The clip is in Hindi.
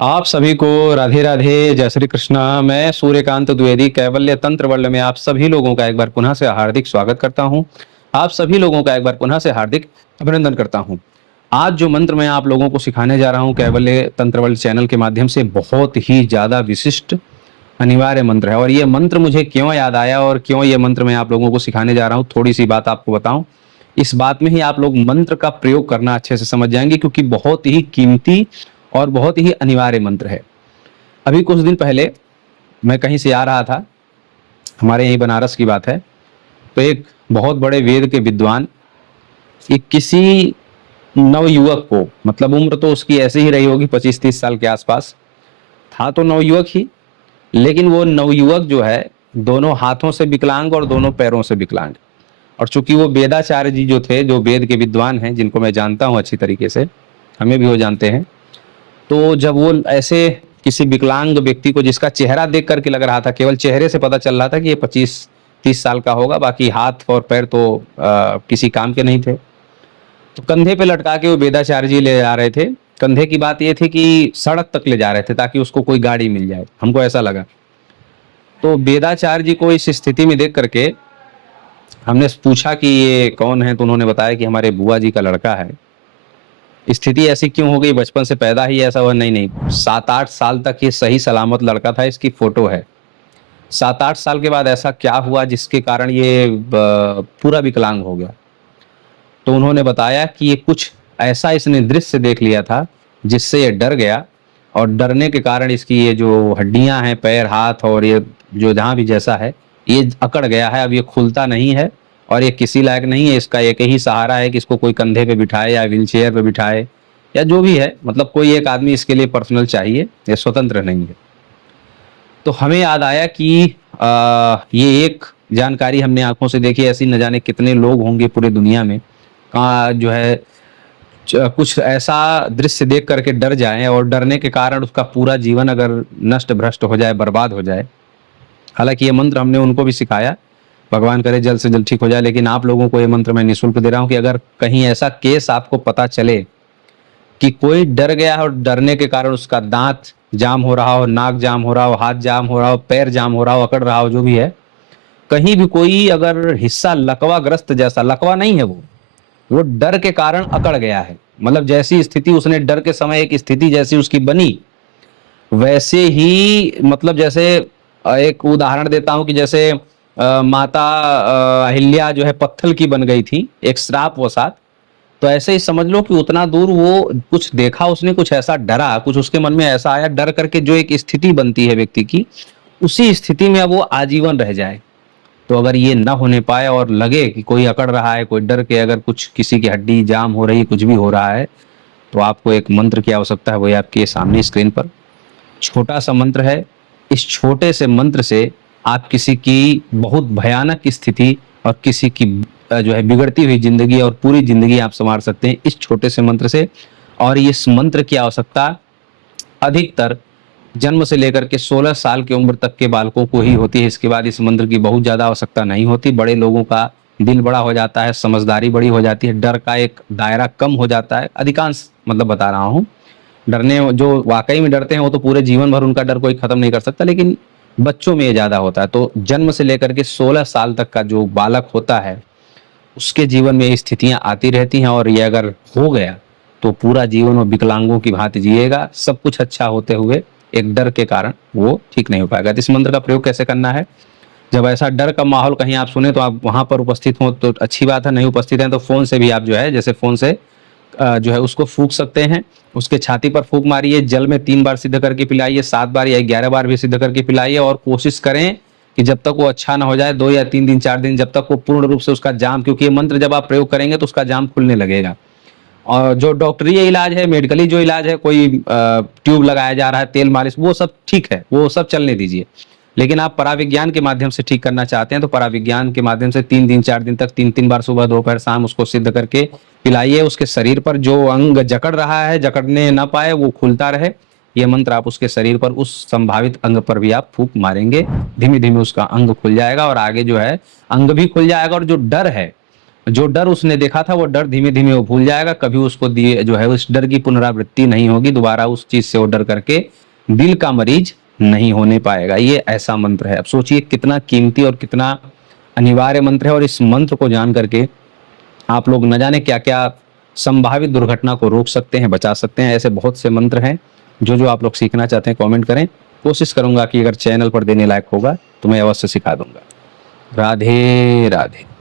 आप सभी को राधे राधे, जय श्री कृष्णा। मैं सूर्यकांत द्विवेदी कैवल्य तंत्र वर्ल्ड में आप सभी लोगों का एक बार पुनः से हार्दिक स्वागत करता हूं। आप सभी लोगों का एक बार पुनः से हार्दिक अभिनंदन करता हूं। आज जो मंत्र मैं आप लोगों को सिखाने जा रहा हूं कैवल्य तंत्र वर्ल्ड चैनल के माध्यम से, बहुत ही ज़्यादा विशिष्ट अनिवार्य मंत्र है। और ये मंत्र मुझे क्यों याद आया और क्यों ये मंत्र मैं आप लोगों को सिखाने जा रहा हूँ, थोड़ी सी बात आपको बताऊं। इस बात में ही आप लोग मंत्र का प्रयोग करना अच्छे से समझ जाएंगे, क्योंकि बहुत ही कीमती और बहुत ही अनिवार्य मंत्र है। अभी कुछ दिन पहले मैं कहीं से आ रहा था, हमारे यहीं बनारस की बात है। तो एक बहुत बड़े वेद के विद्वान एक किसी नवयुवक को, मतलब उम्र तो उसकी ऐसे ही रही होगी 25-30 साल के आसपास, था तो नवयुवक ही, लेकिन वो नवयुवक जो है दोनों हाथों से विकलांग और दोनों पैरों से विकलांग। और चूंकि वो वेदाचार्य जी जो थे, जो वेद के विद्वान हैं, जिनको मैं जानता हूँ अच्छी तरीके से, हमें भी वो जानते हैं। तो जब वो ऐसे किसी विकलांग व्यक्ति को, जिसका चेहरा देख करके लग रहा था, केवल चेहरे से पता चल रहा था कि ये 25-30 साल का होगा, बाकी हाथ और पैर तो किसी काम के नहीं थे, तो कंधे पे लटका के वो वेदाचार्य जी ले जा रहे थे। कंधे की बात ये थी कि सड़क तक ले जा रहे थे ताकि उसको कोई गाड़ी मिल जाए, हमको ऐसा लगा। तो वेदाचार्य जी को इस स्थिति में देख करके हमने पूछा कि ये कौन है, तो उन्होंने बताया कि हमारे बुआ जी का लड़का है। स्थिति ऐसी क्यों हो गई, बचपन से पैदा ही ऐसा हुआ? नहीं नहीं, 7-8 साल तक ये सही सलामत लड़का था, इसकी फोटो है। 7-8 साल के बाद ऐसा क्या हुआ जिसके कारण ये पूरा विकलांग हो गया? तो उन्होंने बताया कि ये कुछ ऐसा इसने दृश्य देख लिया था जिससे ये डर गया, और डरने के कारण इसकी ये जो हड्डियां हैं, पैर हाथ और ये जो जहां भी जैसा है, ये अकड़ गया है। अब ये खुलता नहीं है और ये किसी लायक नहीं है। इसका एक ही सहारा है कि इसको कोई कंधे पे बिठाए या व्हील चेयर पे बिठाए या जो भी है, मतलब कोई एक आदमी इसके लिए पर्सनल चाहिए, ये स्वतंत्र नहीं है। तो हमें याद आया कि ये एक जानकारी हमने आंखों से देखी। ऐसी न जाने कितने लोग होंगे पूरे दुनिया में, कहाँ जो है कुछ ऐसा दृश्य देख करके डर जाए और डरने के कारण उसका पूरा जीवन अगर नष्ट भ्रष्ट हो जाए, बर्बाद हो जाए। हालांकि ये मंत्र हमने उनको भी सिखाया, भगवान करे जल्द से जल्द ठीक हो जाए। लेकिन आप लोगों को ये मंत्र मैं निःशुल्क दे रहा हूँ कि अगर कहीं ऐसा केस आपको पता चले कि कोई डर गया और डरने के कारण उसका दांत जाम हो रहा हो, नाक जाम हो रहा हो, हाथ जाम हो रहा हो, पैर जाम हो रहा हो, अकड़ रहा हो, जो भी है, कहीं भी कोई अगर हिस्सा लकवा ग्रस्त, जैसा लकवा नहीं है, वो डर के कारण अकड़ गया है, मतलब जैसी स्थिति उसने डर के समय एक स्थिति जैसी उसकी बनी, वैसे ही, मतलब जैसे एक उदाहरण देता हूं कि जैसे माता अहिल्या जो है पत्थर की बन गई थी एक श्राप वसात, तो ऐसे ही समझ लो कि उतना दूर वो कुछ देखा उसने, कुछ ऐसा डरा, कुछ उसके मन में ऐसा आया, डर करके जो एक स्थिति बनती है व्यक्ति की, उसी स्थिति में अब वो आजीवन रह जाए। तो अगर ये ना होने पाए और लगे कि कोई अकड़ रहा है, कोई डर के अगर कुछ किसी की हड्डी जाम हो रही है, कुछ भी हो रहा है, तो आपको एक मंत्र की आवश्यकता है। वही आपके सामने स्क्रीन पर छोटा सा मंत्र है। इस छोटे से मंत्र से आप किसी की बहुत भयानक स्थिति और किसी की जो है बिगड़ती हुई जिंदगी और पूरी जिंदगी आप संवार सकते हैं इस छोटे से मंत्र से। और इस मंत्र की आवश्यकता अधिकतर जन्म से लेकर के 16 साल की उम्र तक के बालकों को ही होती है। इसके बाद इस मंत्र की बहुत ज्यादा आवश्यकता नहीं होती। बड़े लोगों का दिल बड़ा हो जाता है, समझदारी बड़ी हो जाती है, डर का एक दायरा कम हो जाता है। अधिकांश मतलब बता रहा हूँ, डरने जो वाकई में डरते हैं वो तो पूरे जीवन भर उनका डर कोई खत्म नहीं कर सकता, लेकिन बच्चों में ये ज्यादा होता है। तो जन्म से लेकर के 16 साल तक का जो बालक होता है, उसके जीवन में ये स्थितियां आती रहती हैं, और ये अगर हो गया तो पूरा जीवन वो विकलांगों की भांति जिएगा, सब कुछ अच्छा होते हुए एक डर के कारण वो ठीक नहीं हो पाएगा। तो इस मंत्र का प्रयोग कैसे करना है? जब ऐसा डर का माहौल कहीं आप सुने तो आप वहां पर उपस्थित हो तो अच्छी बात है, नहीं उपस्थित हैं तो फोन से भी आप जो है, जैसे फोन से जो है उसको फूंक सकते हैं। उसके छाती पर फूंक मारिए, जल में 3 बार सिद्ध करके पिलाइए, 7 बार या 11 बार भी सिद्ध करके पिलाइए, और कोशिश करें कि जब तक वो अच्छा ना हो जाए, 2 या 3 दिन 4 दिन, जब तक वो पूर्ण रूप से उसका जाम, क्योंकि ये मंत्र जब आप प्रयोग करेंगे तो उसका जाम खुलने लगेगा। और जो डॉक्टरी इलाज है, मेडिकली जो इलाज है, कोई ट्यूब लगाया जा रहा है, तेल मालिश, वो सब ठीक है, वो सब चलने दीजिए। लेकिन आप पराविज्ञान के माध्यम से ठीक करना चाहते हैं तो पराविज्ञान के माध्यम से 3 दिन 4 दिन तक 3-3 बार सुबह दोपहर शाम उसको सिद्ध करके पिलाइए। उसके शरीर पर जो अंग जकड़ रहा है, जकड़ने ना पाए, वो खुलता रहे। ये मंत्र आप उसके शरीर पर उस संभावित अंग पर भी आप फूंक मारेंगे, धीमे धीमे उसका अंग खुल जाएगा और आगे जो है अंग भी खुल जाएगा, और जो डर है जो डर उसने देखा था वो डर धीमे धीमे वो भूल जाएगा, कभी उसको दिए जो है उस डर की पुनरावृत्ति नहीं होगी, दोबारा उस चीज से वो डर करके दिल का मरीज नहीं होने पाएगा। ये ऐसा मंत्र है। अब सोचिए कितना कीमती और कितना अनिवार्य मंत्र है, और इस मंत्र को जान करके आप लोग न जाने क्या क्या संभावित दुर्घटना को रोक सकते हैं, बचा सकते हैं। ऐसे बहुत से मंत्र हैं जो जो आप लोग सीखना चाहते हैं कमेंट करें, कोशिश करूंगा कि अगर चैनल पर देने लायक होगा तो मैं अवश्य सिखा दूंगा। राधे राधे।